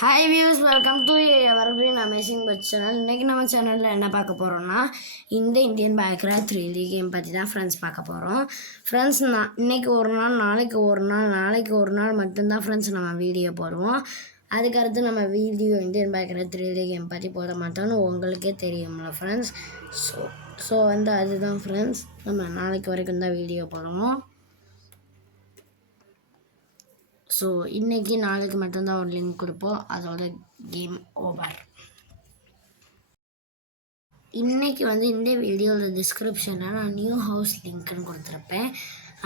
Hi views, welcome to evergreen amazing but channel. இன்றைக்கி நம்ம சேனலில் என்ன பார்க்க போகிறோம்னா இந்த இந்தியன் பேக்ரவுண்ட் 3D கேம் பற்றி தான் ஃப்ரெண்ட்ஸ் பார்க்க போகிறோம். ஃப்ரெண்ட்ஸ், இன்றைக்கி ஒரு நாள், நாளைக்கு ஒரு நாள் மட்டும்தான் ஃப்ரெண்ட்ஸ் நம்ம வீடியோ போடுவோம். அதுக்கடுத்து நம்ம video Indian background 3D game பற்றி போட மாட்டோம்னு உங்களுக்கே தெரியும்ல ஃப்ரெண்ட்ஸ். ஸோ அதுதான் ஃப்ரெண்ட்ஸ், நம்ம நாளைக்கு வரைக்கும் தான் வீடியோ போடுவோம். ஸோ இன்றைக்கி நாளைக்கு மட்டும்தான் ஒரு லிங்க் கொடுப்போம், அதோட கேம் ஓவர். இன்றைக்கி இந்த வீடியோவில் டிஸ்கிரிப்ஷனில் நான் நியூ ஹவுஸ் லிங்க்னு கொடுத்துருப்பேன்.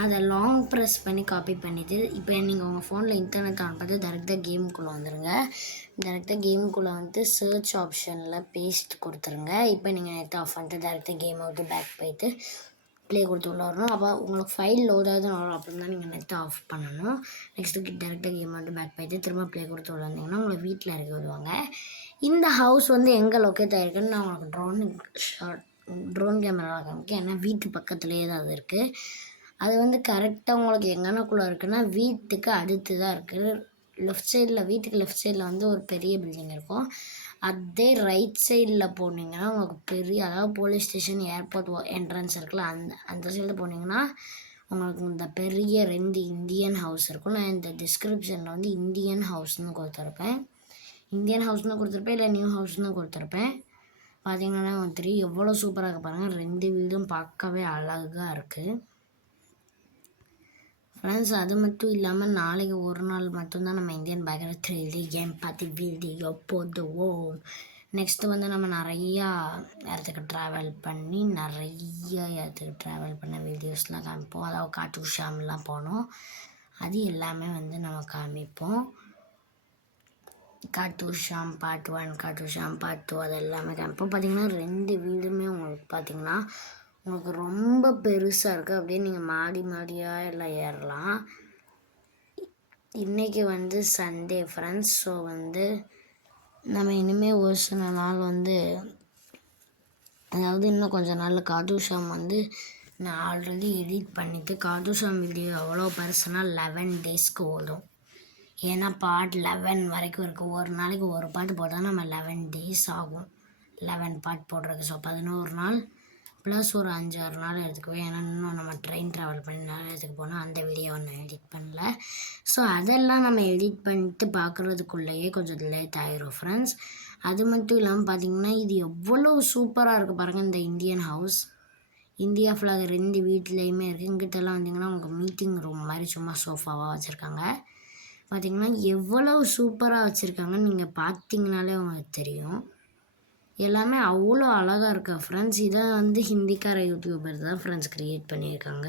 அதை லாங் ப்ரெஸ் பண்ணி காப்பி பண்ணிவிட்டு இப்போ நீங்கள் உங்கள் ஃபோனில் இன்டர்நெட் ஆன் பண்ணி டேரெக்டாக கேமுக்குள்ளே வந்துடுங்க. டேரெக்டாக கேமுக்குள்ளே சர்ச் ஆப்ஷனில் பேஸ்ட் கொடுத்துருங்க. இப்போ நீங்கள் நெட் ஆஃப் பண்ணிட்டு டேரெக்டாக கேம் அவுட்டு பேக் போயிட்டு ப்ளே கொடுத்து உள்ள வரணும். அப்போ உங்களுக்கு ஃபைல் லோடாவது வரும், அப்படின்னு தான் நீங்கள் நெட்டை ஆஃப் பண்ணணும். நெக்ஸ்ட்டு டேரெக்டாக கேம் மட்டும் பேக் போயிட்டு திரும்ப ப்ளே கொடுத்து உள்ள வந்தீங்கன்னா உங்களை வீட்டில் இறக்கி விடுவாங்க. இந்த ஹவுஸ் எங்கே லொக்கேட் ஆகிருக்குன்னு நான் உங்களுக்கு ட்ரோன் கேமரா காமிக்க, ஏன்னா வீட்டு பக்கத்துலேயே தான் அது இருக்குது. அது கரெக்டாக உங்களுக்கு எங்கனக்குள்ளே இருக்குன்னா வீட்டுக்கு அடுத்து தான் இருக்குது. வீட்டுக்கு லெஃப்ட் சைடில் ஒரு பெரிய பில்டிங் இருக்கும். அதே ரைட் சைடில் போனீங்கன்னா உங்களுக்கு பெரிய, அதாவது போலீஸ் ஸ்டேஷன், ஏர்போர்ட் என்ட்ரன்ஸ் இருக்குல்ல, அந்த சைடில் போனீங்கன்னா உங்களுக்கு இந்த பெரிய 2 இந்தியன் ஹவுஸ் இருக்கும். நான் இந்த டிஸ்கிரிப்ஷனில் இந்தியன் ஹவுஸ்னு கொடுத்துருப்பேன். இல்லை நியூ ஹவுஸ்னு கொடுத்துருப்பேன். பார்த்தீங்கன்னா தெரியும் எவ்வளோ சூப்பராக இருக்குது பாருங்கள். 2 வீடும் பார்க்கவே அழகாக இருக்குது ஃப்ரெண்ட்ஸ். அது மட்டும் இல்லாமல் நாளைக்கு ஒரு நாள் மட்டும்தான் நம்ம இந்தியன் பேக்ரவுண்ட் 3D கேம் பார்த்து வீடியோ போடுவோம். நெக்ஸ்ட்டு நம்ம நிறையா இடத்துக்கு ட்ராவல் பண்ண வீடியோஸ்லாம் காமிப்போம். அதாவது காட்டூர் ஷாம்லாம் போனோம், அது எல்லாமே நம்ம காமிப்போம். காட்டூர் ஷாம் பார்ட் 1, காட்டூர் ஷாம் பார்ட் 2 அது எல்லாமே காமிப்போம். பார்த்திங்கன்னா 2 வீடுமே உங்களுக்கு பார்த்திங்கன்னா உங்களுக்கு ரொம்ப பெருசாக இருக்குது. அப்படியே நீங்கள் மாடியாக எல்லாம் ஏறலாம். இன்றைக்கி சண்டே ஃப்ரெண்ட்ஸ். ஸோ நம்ம இனிமேல் ஒரு சில நாள் அதாவது இன்னும் கொஞ்சம் நாள் காட்டூர் ஷாம் நான் ஆல்ரெடி எடிட் பண்ணிவிட்டு, காட்டூர் ஷாம் வீடியோ எவ்வளோ பெருசுனா 11 டேஸ்க்கு ஓடும். ஏன்னா பார்ட் 11 வரைக்கும் இருக்குது. ஒரு நாளைக்கு ஒரு பாட்டு போட்டால் நம்ம 11 டேஸ் ஆகும் 11 பார்ட் போடுறதுக்கு. ஸோ 11 நாள் ப்ளஸ் ஒரு 5-6 நாள் எடுத்துக்குவேன். ஏன்னா இன்னும் நம்ம ட்ரெயின் ட்ராவல் பண்ணி நிறைய இடத்துக்கு போனால் அந்த வீடியோவை நான் எடிட் பண்ணல. ஸோ அதெல்லாம் நம்ம எடிட் பண்ணிட்டு பார்க்குறதுக்குள்ளேயே கொஞ்சம் லேட் ஆகிரும் ஃப்ரெண்ட்ஸ். அது மட்டும் இல்லாமல் பார்த்திங்கன்னா இது எவ்வளோ சூப்பராக இருக்குது பாருங்கள். இந்த இந்தியன் ஹவுஸ் இந்தியா ஃப்ளாக் 2 வீட்லேயுமே இருக்குது. இங்கிட்டெல்லாம் வந்திங்கன்னா உங்களுக்கு மீட்டிங் ரூம் மாதிரி சும்மா சோஃபாவாக வச்சுருக்காங்க. பார்த்திங்கன்னா எவ்வளோ சூப்பராக வச்சுருக்காங்கன்னு நீங்கள் பார்த்தீங்கனாலே உங்களுக்கு தெரியும். எல்லாமே அவ்வளோ அழகாக இருக்கு ஃப்ரெண்ட்ஸ். இதை ஹிந்திக்கார யூடியூபர் தான் ஃப்ரெண்ட்ஸ் க்ரியேட் பண்ணியிருக்காங்க.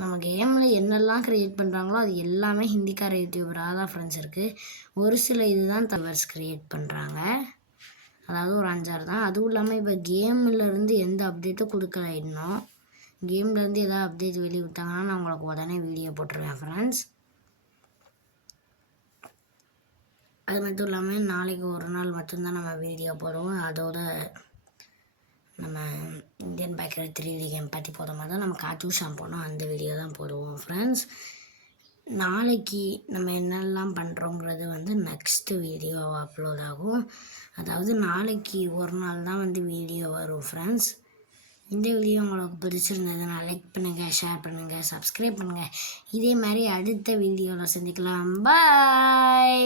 நம்ம கேமில் என்னெல்லாம் க்ரியேட் பண்ணுறாங்களோ அது எல்லாமே ஹிந்திக்கார யூடியூபராக தான் ஃப்ரெண்ட்ஸ் இருக்குது. ஒரு சில இதுதான் தவர்ஸ் க்ரியேட் பண்ணுறாங்க, அதாவது ஒரு 5-6 தான். அதுவும் இல்லாமல் இப்போ கேம்லேருந்து எந்த அப்டேட்டும் கொடுக்கல. இன்னும் கேம்லேருந்து எதாவது அப்டேட் வெளியே விட்டாங்கன்னா நான் உங்களுக்கு உடனே வீடியோ போட்டுருவேன் ஃப்ரெண்ட்ஸ். அது மட்டும் இல்லாமல் நாளைக்கு ஒரு நாள் மட்டும்தான் நம்ம வீடியோ போடுவோம். அதோட நம்ம இந்தியன் பேக்ரவுண்ட் 3D கேம் பற்றி போட மாட்டோம். நம்ம காட்டூர் ஷாம் போனோம், அந்த வீடியோ தான் போடுவோம் ஃப்ரெண்ட்ஸ். நாளைக்கு நம்ம என்னெல்லாம் பண்ணுறோங்கிறது நெக்ஸ்ட்டு வீடியோ அப்லோட் ஆகும். அதாவது நாளைக்கு ஒரு நாள் தான் வீடியோ வரும் ஃப்ரெண்ட்ஸ். இந்த வீடியோ உங்களுக்கு பிடிச்சிருந்ததுன்னா லைக் பண்ணுங்கள், ஷேர் பண்ணுங்கள், சப்ஸ்கிரைப் பண்ணுங்கள். இதே மாதிரி அடுத்த வீடியோவில் சந்திக்கலாம். பாய்.